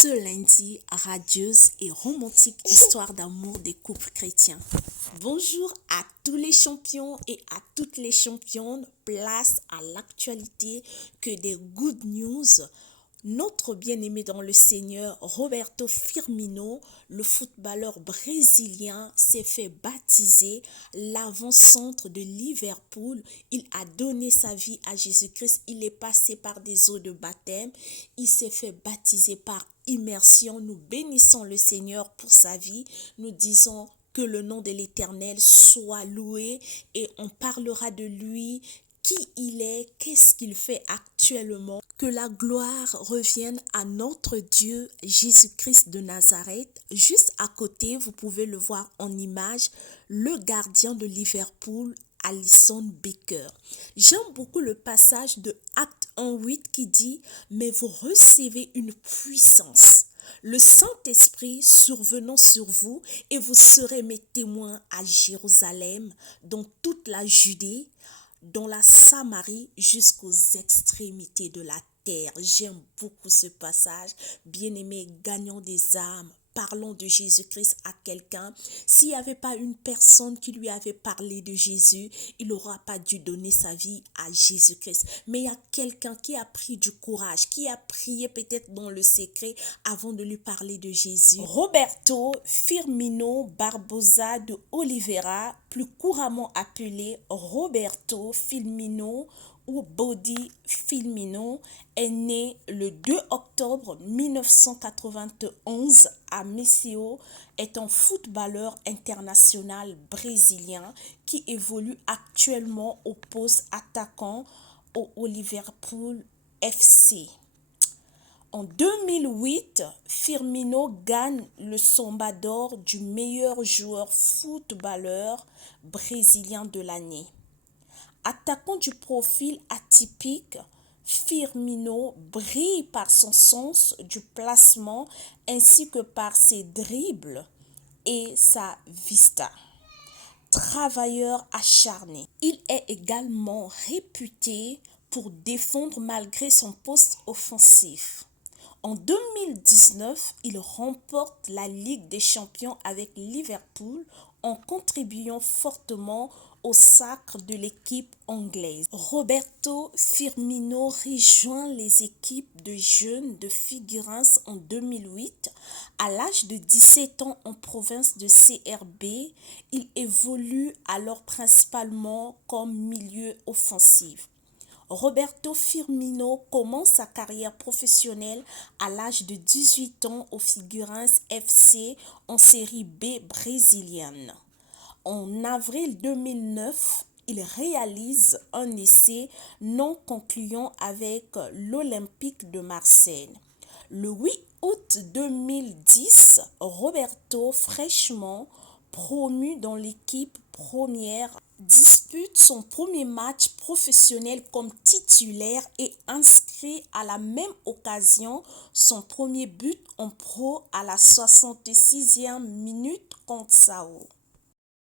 ce lundi, radieuse et romantique histoire d'amour des couples chrétiens. Bonjour à tous les champions et à toutes les championnes. Place à l'actualité que des good news. Notre bien-aimé dans le Seigneur, Roberto Firmino, le footballeur brésilien, s'est fait baptiser l'avant-centre de Liverpool. Il a donné sa vie à Jésus-Christ. Il est passé par des eaux de baptême. Il s'est fait baptiser par immersion. Nous bénissons le Seigneur pour sa vie. Nous disons que le nom de l'Éternel soit loué et on parlera de lui, qui il est, qu'est-ce qu'il fait actuellement. Que la gloire revienne à notre Dieu Jésus-Christ de Nazareth. Juste à côté, vous pouvez le voir en image, le gardien de Liverpool, Alisson Becker. J'aime beaucoup le passage de Acte 1:8 qui dit « Mais vous recevez une puissance, le Saint-Esprit survenant sur vous, et vous serez mes témoins à Jérusalem, dans toute la Judée, dans la Samarie, jusqu'aux extrémités de la terre. » J'aime beaucoup ce passage. Bien-aimé, gagnons des âmes. Parlons de Jésus-Christ à quelqu'un. S'il n'y avait pas une personne qui lui avait parlé de Jésus, il n'aura pas dû donner sa vie à Jésus-Christ. Mais il y a quelqu'un qui a pris du courage, qui a prié peut-être dans le secret avant de lui parler de Jésus. Roberto Firmino Barbosa de Oliveira, plus couramment appelé Roberto Firmino ou Body Firmino, est né le 2 octobre 1991 à Maceió, est un footballeur international brésilien qui évolue actuellement au poste attaquant au Liverpool FC. En 2008, Firmino gagne le Samba d'Or du meilleur joueur footballeur brésilien de l'année. Attaquant du profil atypique, Firmino brille par son sens du placement ainsi que par ses dribbles et sa vista. Travailleur acharné, il est également réputé pour défendre malgré son poste offensif. En 2019, il remporte la Ligue des Champions avec Liverpool en contribuant fortement au sacre de l'équipe anglaise. Roberto Firmino rejoint les équipes de jeunes de Figueirense en 2008. À l'âge de 17 ans en province de CRB, il évolue alors principalement comme milieu offensif. Roberto Firmino commence sa carrière professionnelle à l'âge de 18 ans au Figueirense FC en série B brésilienne. En avril 2009, il réalise un essai non concluant avec l'Olympique de Marseille. Le 8 août 2010, Roberto, fraîchement promu dans l'équipe première, dispute son premier match professionnel comme titulaire et inscrit à la même occasion son premier but en pro à la 66e minute contre Sao.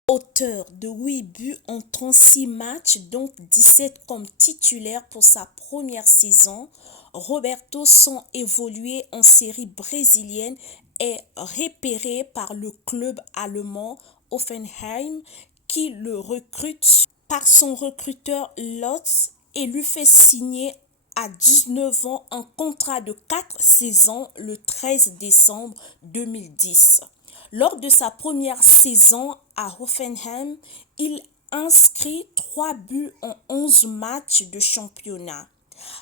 Auteur de 8 buts en 36 matchs, donc 17 comme titulaire pour sa première saison, Roberto, sans évoluer en série brésilienne, est repéré par le club allemand Hoffenheim qui le recrute par son recruteur Lotz et lui fait signer à 19 ans un contrat de 4 saisons le 13 décembre 2010. Lors de sa première saison à Hoffenheim, il inscrit 3 buts en 11 matchs de championnat.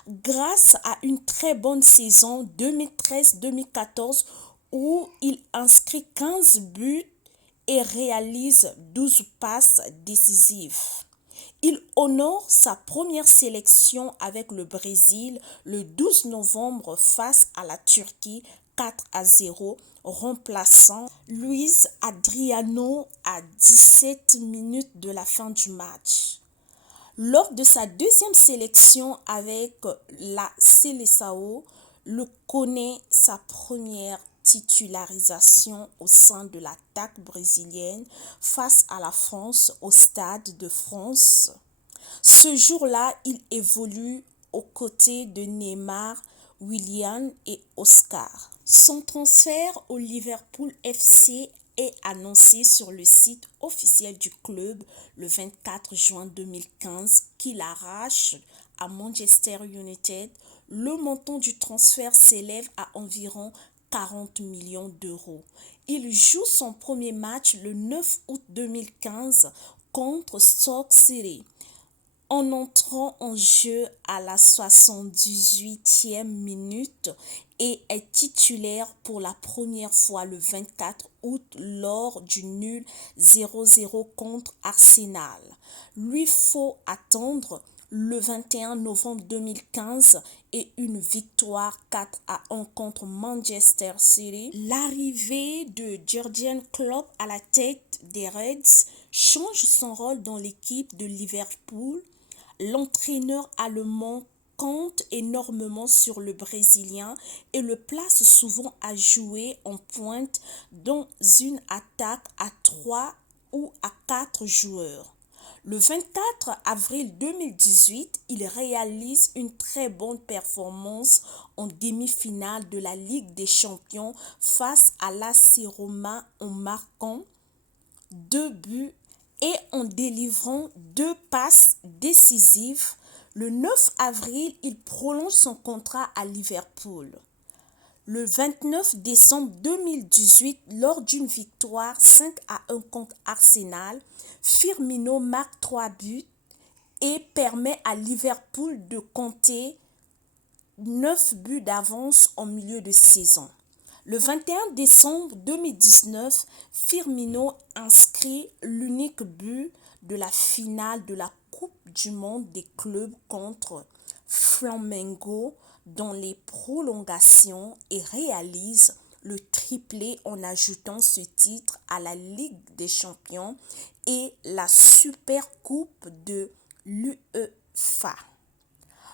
Grâce à une très bonne saison 2013-2014 où il inscrit 15 buts et réalise 12 passes décisives. Il honore sa première sélection avec le Brésil le 12 novembre face à la Turquie 4-0, remplaçant Luis Adriano à 17 minutes de la fin du match. Lors de sa deuxième sélection avec la Seleção, le connaît sa première titularisation au sein de l'attaque brésilienne face à la France au Stade de France. Ce jour-là, il évolue aux côtés de Neymar, Willian et Oscar. Son transfert au Liverpool FC est annoncé sur le site officiel du club le 24 juin 2015 qu'il arrache à Manchester United. Le montant du transfert s'élève à environ 40 millions d'euros. Il joue son premier match le 9 août 2015 contre Stoke City en entrant en jeu à la 78e minute et est titulaire pour la première fois le 24 août lors du nul 0-0 contre Arsenal. Lui faut attendre le 21 novembre 2015 et une victoire 4-1 contre Manchester City. L'arrivée de Jürgen Klopp à la tête des Reds change son rôle dans l'équipe de Liverpool. L'entraîneur allemand compte énormément sur le Brésilien et le place souvent à jouer en pointe dans une attaque à 3 ou à 4 joueurs. Le 24 avril 2018, il réalise une très bonne performance en demi-finale de la Ligue des Champions face à l'AS Roma en marquant 2 buts et en délivrant 2 passes décisives. Le 9 avril, il prolonge son contrat à Liverpool. Le 29 décembre 2018, lors d'une victoire 5-1 contre Arsenal, Firmino marque 3 buts et permet à Liverpool de compter 9 buts d'avance en milieu de saison. Le 21 décembre 2019, Firmino inscrit l'unique but de la finale de la Coupe du monde des clubs contre Flamengo dans les prolongations et réalise le triplé en ajoutant ce titre à la Ligue des Champions et la Supercoupe de l'UEFA.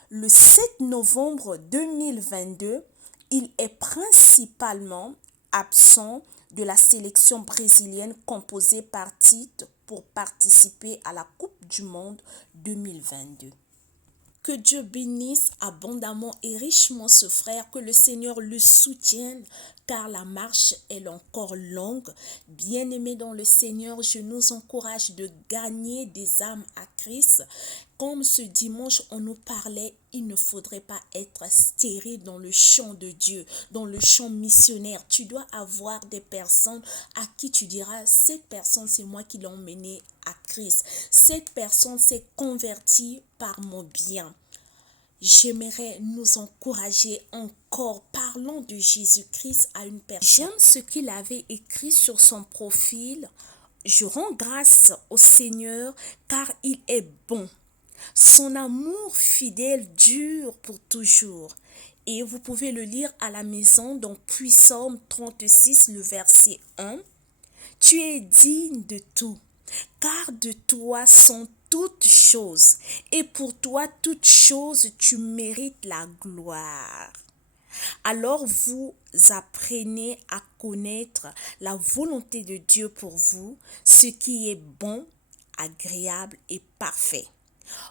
Le 7 novembre 2022, il est principalement absent de la sélection brésilienne composée par Tite pour participer à la Coupe du monde 2022. Que Dieu bénisse abondamment et richement ce frère, que le Seigneur le soutienne, car la marche est encore longue. Bien-aimés dans le Seigneur, je nous encourage de gagner des âmes à Christ. Comme ce dimanche, on nous parlait, il ne faudrait pas être stérile dans le champ de Dieu, dans le champ missionnaire. Tu dois avoir des personnes à qui tu diras, cette personne, c'est moi qui l'ai emmenée à Christ. Cette personne s'est convertie par mon bien. J'aimerais nous encourager encore. Parlons de Jésus-Christ à une personne. J'aime ce qu'il avait écrit sur son profil. Je rends grâce au Seigneur car il est bon. Son amour fidèle dure pour toujours. Et vous pouvez le lire à la maison dans Psalm 36, le verset 1. Tu es digne de tout, car de toi sont toutes choses, et pour toi toutes choses tu mérites la gloire. Alors vous apprenez à connaître la volonté de Dieu pour vous, ce qui est bon, agréable et parfait.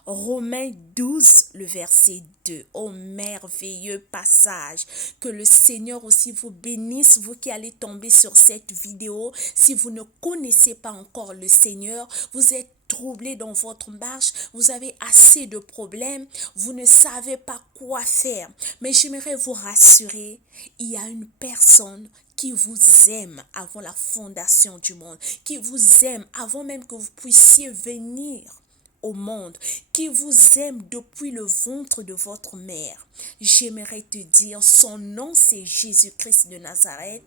Romains 12, le verset 2. Oh, merveilleux passage. Que le Seigneur aussi vous bénisse, vous qui allez tomber sur cette vidéo. Si vous ne connaissez pas encore le Seigneur, vous êtes troublé dans votre marche, vous avez assez de problèmes, vous ne savez pas quoi faire. Mais j'aimerais vous rassurer, il y a une personne qui vous aime avant la fondation du monde, qui vous aime avant même que vous puissiez venir au monde, qui vous aime depuis le ventre de votre mère. J'aimerais te dire, son nom c'est Jésus-Christ de Nazareth.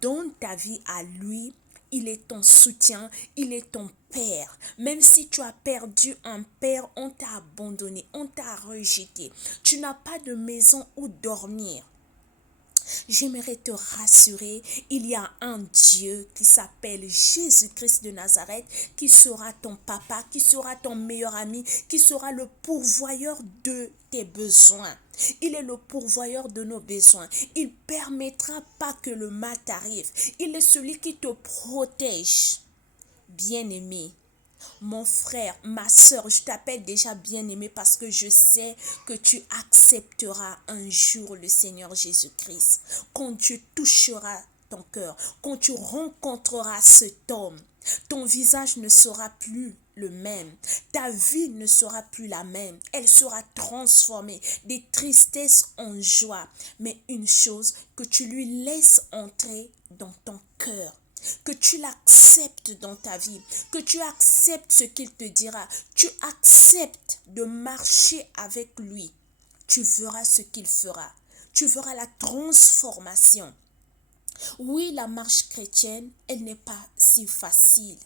Donne ta vie à lui. Il est ton soutien, il est ton père. Même si tu as perdu un père, on t'a abandonné, on t'a rejeté. Tu n'as pas de maison où dormir. J'aimerais te rassurer, il y a un Dieu qui s'appelle Jésus-Christ de Nazareth, qui sera ton papa, qui sera ton meilleur ami, qui sera le pourvoyeur de tes besoins. Il est le pourvoyeur de nos besoins. Il permettra pas que le mal t'arrive. Il est celui qui te protège. Bien-aimé, Mon frère, ma soeur, je t'appelle déjà bien-aimé parce que je sais que tu accepteras un jour le Seigneur Jésus-Christ. Quand Dieu touchera ton cœur, quand tu rencontreras cet homme, ton visage ne sera plus le même. Ta vie ne sera plus la même. Elle sera transformée des tristesses en joie. Mais une chose, que tu lui laisses entrer dans ton cœur, que tu l'acceptes dans ta vie, que tu acceptes ce qu'il te dira, tu acceptes de marcher avec lui, tu verras ce qu'il fera, tu verras la transformation. Oui, la marche chrétienne, elle n'est pas si facile.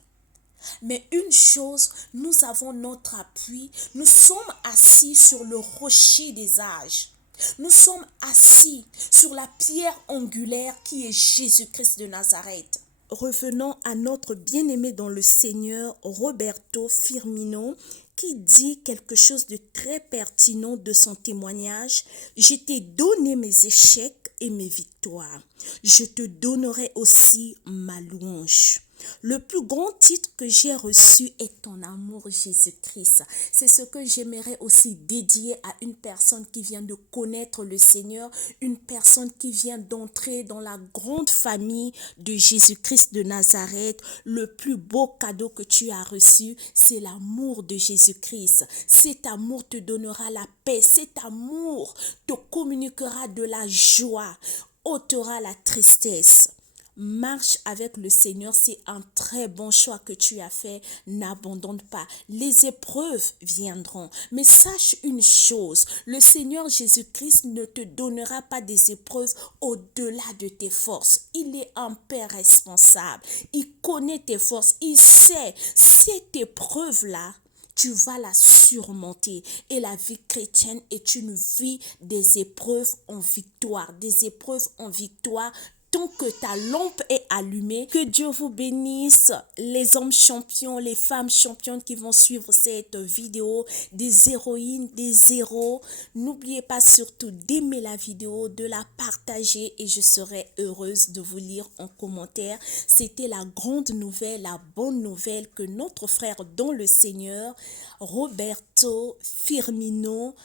Mais une chose, nous avons notre appui, nous sommes assis sur le rocher des âges. Nous sommes assis sur la pierre angulaire qui est Jésus-Christ de Nazareth. Revenons à notre bien-aimé dans le Seigneur, Roberto Firmino, qui dit quelque chose de très pertinent de son témoignage. Je t'ai donné mes échecs et mes victoires. Je te donnerai aussi ma louange. Le plus grand titre que j'ai reçu est ton amour, Jésus-Christ. C'est ce que j'aimerais aussi dédier à une personne qui vient de connaître le Seigneur, une personne qui vient d'entrer dans la grande famille de Jésus-Christ de Nazareth. Le plus beau cadeau que tu as reçu, c'est l'amour de Jésus-Christ. Cet amour te donnera la paix. Cet amour te communiquera de la joie, ôtera la tristesse. Marche avec le Seigneur, c'est un très bon choix que tu as fait. N'abandonne pas. Les épreuves viendront. Mais sache une chose, le Seigneur Jésus-Christ ne te donnera pas des épreuves au-delà de tes forces. Il est un Père responsable. Il connaît tes forces. Il sait cette épreuve-là, tu vas la surmonter. Et la vie chrétienne est une vie des épreuves en victoire. Des épreuves en victoire. Tant que ta lampe est allumée, que Dieu vous bénisse, les hommes champions, les femmes championnes qui vont suivre cette vidéo, des héroïnes, des héros. N'oubliez pas surtout d'aimer la vidéo, de la partager et je serai heureuse de vous lire en commentaire. C'était la grande nouvelle, la bonne nouvelle que notre frère dans le Seigneur, Roberto Firmino,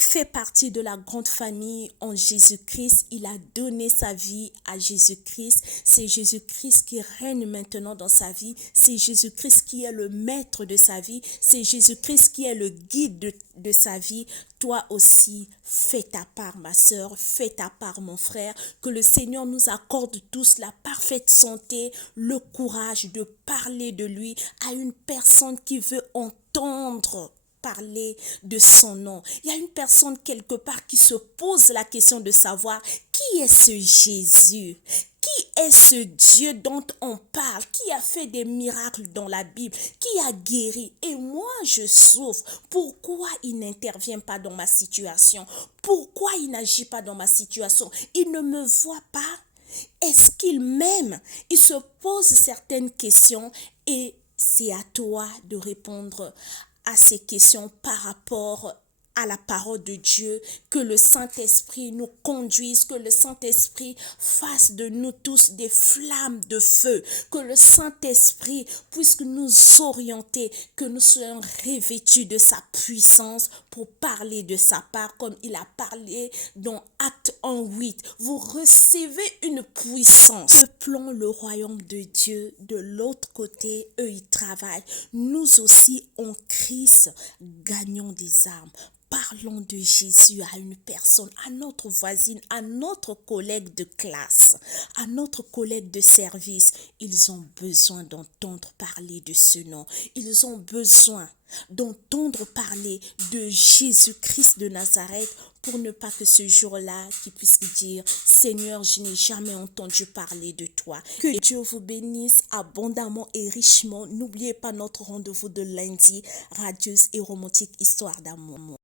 fait partie de la grande famille en Jésus-Christ. Il a donné sa vie à Jésus-Christ. C'est Jésus-Christ qui règne maintenant dans sa vie. C'est Jésus-Christ qui est le maître de sa vie. C'est Jésus-Christ qui est le guide de sa vie. Toi aussi, fais ta part, ma soeur. Fais ta part, mon frère. Que le Seigneur nous accorde tous la parfaite santé, le courage de parler de lui à une personne qui veut entendre parler de son nom. Il y a une personne quelque part qui se pose la question de savoir qui est ce Jésus, qui est ce Dieu dont on parle, qui a fait des miracles dans la Bible, qui a guéri. Et moi, je souffre. Pourquoi il n'intervient pas dans ma situation? Pourquoi il n'agit pas dans ma situation? Il ne me voit pas? Est-ce qu'il m'aime? Il se pose certaines questions et c'est à toi de répondre à ces questions par rapport à la parole de Dieu, que le Saint-Esprit nous conduise, que le Saint-Esprit fasse de nous tous des flammes de feu, que le Saint-Esprit puisse nous orienter, que nous soyons revêtus de sa puissance pour parler de sa part, comme il a parlé dans Acte 1:8. Vous recevez une puissance. Peuplons le royaume de Dieu. De l'autre côté, eux, ils travaillent. Nous aussi, en Christ, gagnons des âmes. Parlons de Jésus à une personne, à notre voisine, à notre collègue de classe, à notre collègue de service. Ils ont besoin d'entendre parler de ce nom. Ils ont besoin d'entendre parler de Jésus-Christ de Nazareth pour ne pas que ce jour-là, qu'ils puissent dire « Seigneur, je n'ai jamais entendu parler de toi ». Que Dieu vous bénisse abondamment et richement. N'oubliez pas notre rendez-vous de lundi, radieuse et romantique histoire d'amour.